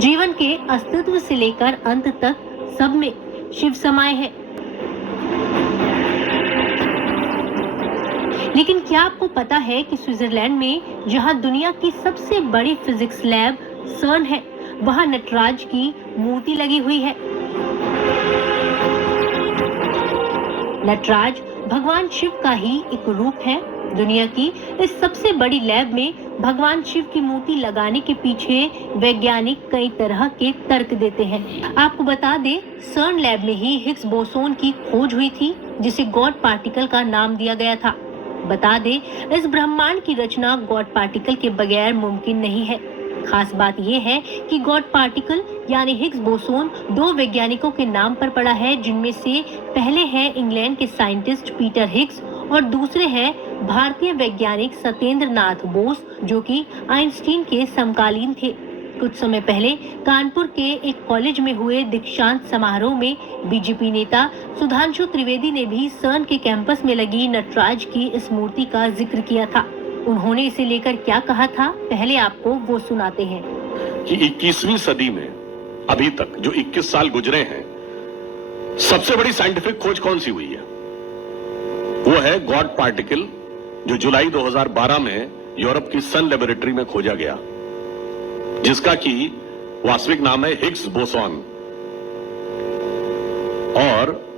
जीवन के अस्तित्व से लेकर अंत तक सब में शिव समाये है। लेकिन क्या आपको पता है कि स्विट्जरलैंड में जहां दुनिया की सबसे बड़ी फिजिक्स लैब सर्न है, वहां नटराज की मूर्ति लगी हुई है। नटराज भगवान शिव का ही एक रूप है। दुनिया की इस सबसे बड़ी लैब में भगवान शिव की मूर्ति लगाने के पीछे वैज्ञानिक कई तरह के तर्क देते हैं। आपको बता दें, सर्न लैब में ही हिग्स बोसोन की खोज हुई थी, जिसे गॉड पार्टिकल का नाम दिया गया था। बता दें, इस ब्रह्मांड की रचना गॉड पार्टिकल के बगैर मुमकिन नहीं है। खास बात यह है कि गॉड पार्टिकल यानी हिग्स बोसोन दो वैज्ञानिकों के नाम पर पड़ा है, जिनमें से पहले है इंग्लैंड के साइंटिस्ट पीटर हिग्स और दूसरे हैं भारतीय वैज्ञानिक सत्येंद्र नाथ बोस, जो कि आइंस्टीन के समकालीन थे। कुछ समय पहले कानपुर के एक कॉलेज में हुए दीक्षांत समारोह में बीजेपी नेता सुधांशु त्रिवेदी ने भी सर्न के कैंपस में लगी नटराज की इस मूर्ति का जिक्र किया था। उन्होंने इसे लेकर क्या कहा था, पहले आपको वो सुनाते हैं। कि 21वीं सदी में अभी तक जो 21 साल गुजरे हैं, सबसे बड़ी साइंटिफिक खोज कौन सी हुई है? वो है गॉड पार्टिकल, जो जुलाई 2012 में यूरोप की सन लेबोरेटरी में खोजा गया, जिसका कि वास्तविक नाम है हिग्स बोसॉन। और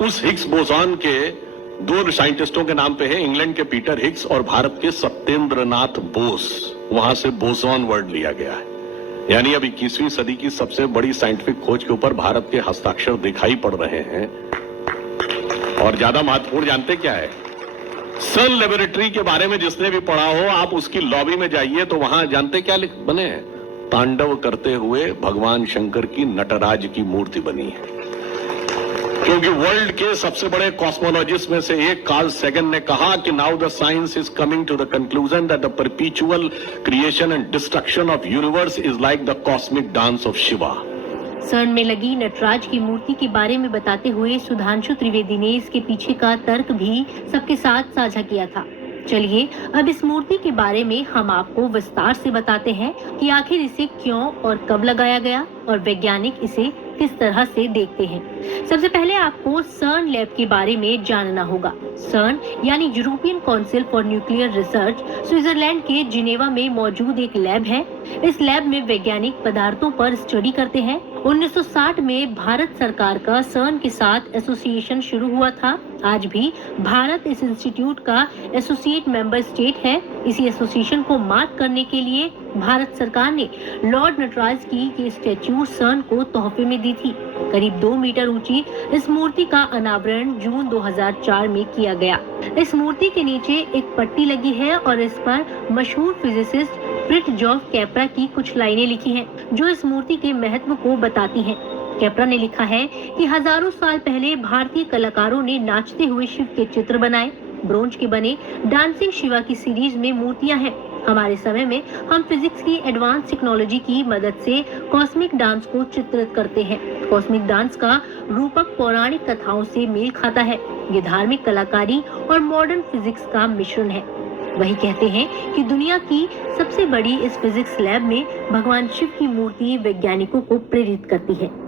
उस हिग्स बोसॉन के दो साइंटिस्टों के नाम पे है, इंग्लैंड के पीटर हिग्स और भारत के सत्येंद्र नाथ बोस। वहां से बोसॉन वर्ड लिया गया है। यानी अब 21वीं सदी की सबसे बड़ी साइंटिफिक खोज के ऊपर भारत के हस्ताक्षर दिखाई पड़ रहे हैं। और ज्यादा महत्वपूर्ण जानते क्या है? सन लेबोरेटरी के बारे में जिसने भी पढ़ा हो, आप उसकी लॉबी में जाइए तो वहां जानते क्या बने हैं? तांडव करते हुए भगवान शंकर की नटराज की मूर्ति बनी है। क्योंकि वर्ल्ड के सबसे बड़े कॉस्मोलॉजिस्ट में से एक कार्ल सेगन ने कहा कि now the science is coming to the conclusion that the perpetual creation and destruction of universe is like the cosmic dance of Shiva. CERN में लगी नटराज की मूर्ति के बारे में बताते हुए सुधांशु त्रिवेदी ने इसके पीछे का तर्क भी सबके साथ साझा किया था। चलिए अब इस मूर्ति के बारे में हम आपको विस्तार से बताते हैं कि आखिर इसे क्यों और कब लगाया गया और वैज्ञानिक इसे किस तरह से देखते हैं। सबसे पहले आपको सर्न लैब के बारे में जानना होगा। सर्न यानी European council for nuclear research Switzerland के जिनेवा में मौजूद एक लैब है। इस लैब में वैज्ञानिक पदार्थों पर स्टडी करते हैं। 1960 में भारत सरकार का सर्न के साथ एसोसिएशन शुरू हुआ था। आज भी भारत इस इंस्टीट्यूट का एसोसिएट मेंबर स्टेट है। इसी एसोसिएशन को मार्क करने के लिए भारत सरकार ने लॉर्ड नटराज की स्टैच्यू सर्न को तोहफे में दी थी। करीब 2 मीटर ऊंची इस मूर्ति का अनावरण जून 2004 में किया गया। इस मूर्ति के नीचे एक पट्टी लगी है और इस पर मशहूर फिजिसिस्ट फ्रिट्जॉफ कैप्रा की कुछ लाइनें लिखी हैं, जो इस मूर्ति के महत्व को बताती हैं। कैप्रा ने लिखा है कि हजारों साल पहले भारतीय कलाकारों ने नाचते हुए शिव के चित्र बनाए। ब्रोंज के बने डांसिंग शिवा की सीरीज में मूर्तियां हैं। हमारे समय में हम फिजिक्स की एडवांस टेक्नोलॉजी की मदद से कॉस्मिक डांस को चित्रित करते हैं। कॉस्मिक डांस का रूपक पौराणिक कथाओं से मेल खाता है। ये धार्मिक कलाकारी और मॉडर्न फिजिक्स का मिश्रण है। वही कहते हैं कि दुनिया की सबसे बड़ी इस फिजिक्स लैब में भगवान शिव की मूर्ति वैज्ञानिकों को प्रेरित करती है।